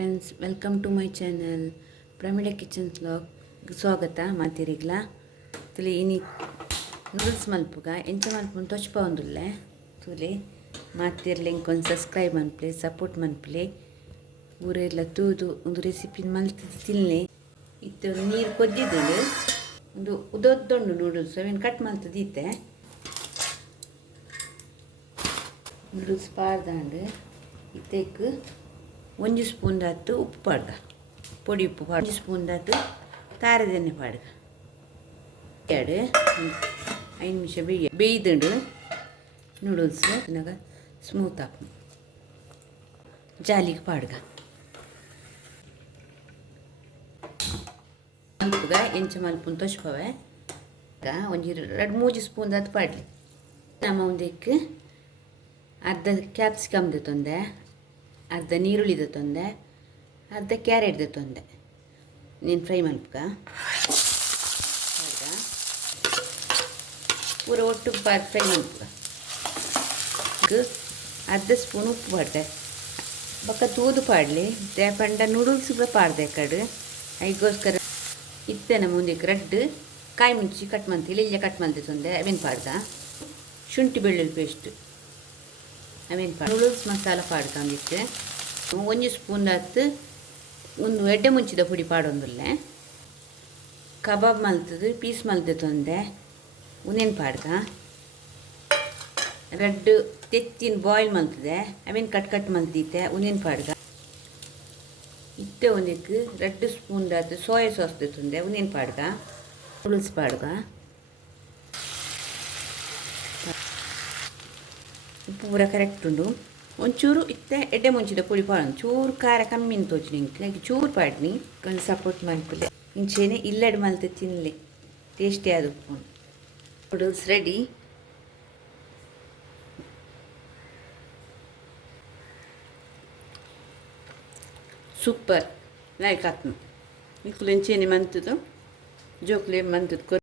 friends, welcome to my channel Pramila kitchen vlog ಸ್ವಾಗತ ಮಾತಿರಿಗ್ಲ ತುಲಿ ಇನಿ ನೂಡಲ್ಸ್ ಮಲ್ಪುಗ ಎಂಚ ಮಲ್ಪುನ ತೊಚ್ಪ ಒಂದುಲ್ಲೆ ತುಲಿ ಮಾತಿರ್ಲಿ ಇಂಕೊಂದು ಸಬ್ಸ್ಕ್ರೈಬ್ ಮನ್ಪ್ಲೆ ಸಪೋರ್ಟ್ ಮನ್ಪ್ಲೆ ಊರೆಲ್ಲ ತೂದು ಒಂದು ರೆಸಿಪಿ ಮಲ್ತು ತಿನ್ಲೆ ಇತ್ತು ನೀರು ಕೊದ್ದಿದ್ದು ಒಂದು ಉದೊದ್ದೊಂಡು ನೂಡಲ್ಸ್ ಅವೇನು ಕಟ್ ಮಲ್ತದೀತೆ ನೂಡಲ್ಸ್ ಪಾರ್ದಾಂಡು ಇತ್ತೇಕು 1 ಸ್ಪೂನ್ ದಾತು ಉಪ್ಪು ಪಾಡ್ಗ ಪೊಡಿ ಉಪ್ಪು 1 ಸ್ಪೂನ್ ದಾತು ತಾರದೆಣ್ಣೆ ಪಾಡ್ಗ ಎರಡು 5 ನಿಮಿಷ ಬೇಯ್ದುಂಡು ನೂಡಲ್ಸ್ ತಿನ್ನಾಗ ಸ್ಮೂತ್ ಆಪು ಜಾಲಿಗೆ ಪಾಡ್ಗ ಮಲ್ಪುಗ ಎಂಚ ಮಲ್ಪುನ ತೊಚ್ಪವೆ ಒಂಜಿ 2-3 ಸ್ಪೂನ್ ದಾತು ಪಾಡ್ಲಿ ನಮ್ಮ ಒಂದಕ್ಕೆ ಅರ್ಧ ಕ್ಯಾಪ್ಸಿಕಮ್ ತೊಂದೆ ಅರ್ಧ ನೀರುಳ್ಳಿ ತೊಂದೆ ಅರ್ಧ ಕ್ಯಾರೆಟ್ ತೊಂದೆ ನೀನು ಫ್ರೈ ಮಲ್ಪುಗ ಪೂರ ಒಟ್ಟು ಫ್ರೈ ಮಲ್ಪುಗ ಅರ್ಧ ಸ್ಪೂನ್ ಉಪ್ಪು ಪಾಡ್ದೆ ಬೊಕ್ಕ ತೂದು ಪಾಡಲಿ ಪಂಡ ನೂಡಲ್ಸ್ ಪಾಡ್ದೆ ಕಡು ಐಗೋಸ್ಕರ ಇತ್ತೇನ ಮುಂದಕ್ಕೆ ರಡ್ಡು ಕಾಯಿ ಮುಂಚಿ ಕಟ್ ಮಾಡ್ತಿಲ್ಲ ಇಲ್ಲೇ ಕಟ್ ಮಾಡ್ದೆ ತೊಂದೆ ಅವೇನು ಪಾಡ್ದ ಶುಂಠಿ ಬೆಳ್ಳುಳ್ಳಿ ಪೇಸ್ಟ್ ಅವೇನು ನೂಡಲ್ಸ್ ಮಸಾಲ ಪಾಡ್ಕೊಂಡಿತ್ತು 1 ಸ್ಪೂನ್ ಹತ್ತು ಒಂದು ಎಡ್ಡೆ ಮುಂಚಿದ ಪುಡಿ ಪಾಡೊಂದುಲ್ಲೆ ಕಬಾಬ್ ಮಲ್ತದು ಪೀಸ್ ಮಲ್ತೆ ತೊಂದೆ ಉನೇನು ಪಾಡ್ಗ ರಡ್ಡು ತೆತ್ತಿನ ಬಾಯ್ಲ್ ಮಲ್ತದೆ ಅವೇನು ಕಟ್ ಮಲ್ತಿದ್ದೆ ಉನೇನು ಪಾಡ್ಗ ಇತ್ತೆ ಒಂದಕ್ಕೆ 2 ಸ್ಪೂನ್ ಹತ್ತು ಸೋಯಾ ಸಾಸ್ ತೊಂದೆ ಉನೇನು ಪಾಡ್ಗ ನೂಡಲ್ಸ್ ಪಾಡ್ಗ ಉಪ್ಪು ಪೂರ ಕರೆಕ್ಟ್ ಉಂಡು ಒಂಚೂರು ಇತ್ತೆ ಎಡ್ಡೆ ಮುಂಚಿದ ಪುಡಿ ಪಾಡು ಚೂರು ಖಾರ ಕಮ್ಮಿ ತೋಚು ನಿಂಗೆ ಚೂರು ಪಾಡ್ನಿ ಒಂದು ಸಪೋರ್ಟ್ ಮಲ್ಪಲೆ ಇಂಚೇನೆ ಇಲ್ಲಡ್ ಮಲ್ತೆ ತಿನ್ನಲಿ ಟೇಸ್ಟಿ ಆದ ಉಪ್ಪು ನೂಡಲ್ಸ್ ರೆಡಿ ಸೂಪರ್ ಲೈಕ್ ಆತ್ಮ ಇಕ್ಲು ಇಂಚೇನೆ ಮಂತದ್ದು ಜೋಕ್ಲೆ ಮಂತದ್ದು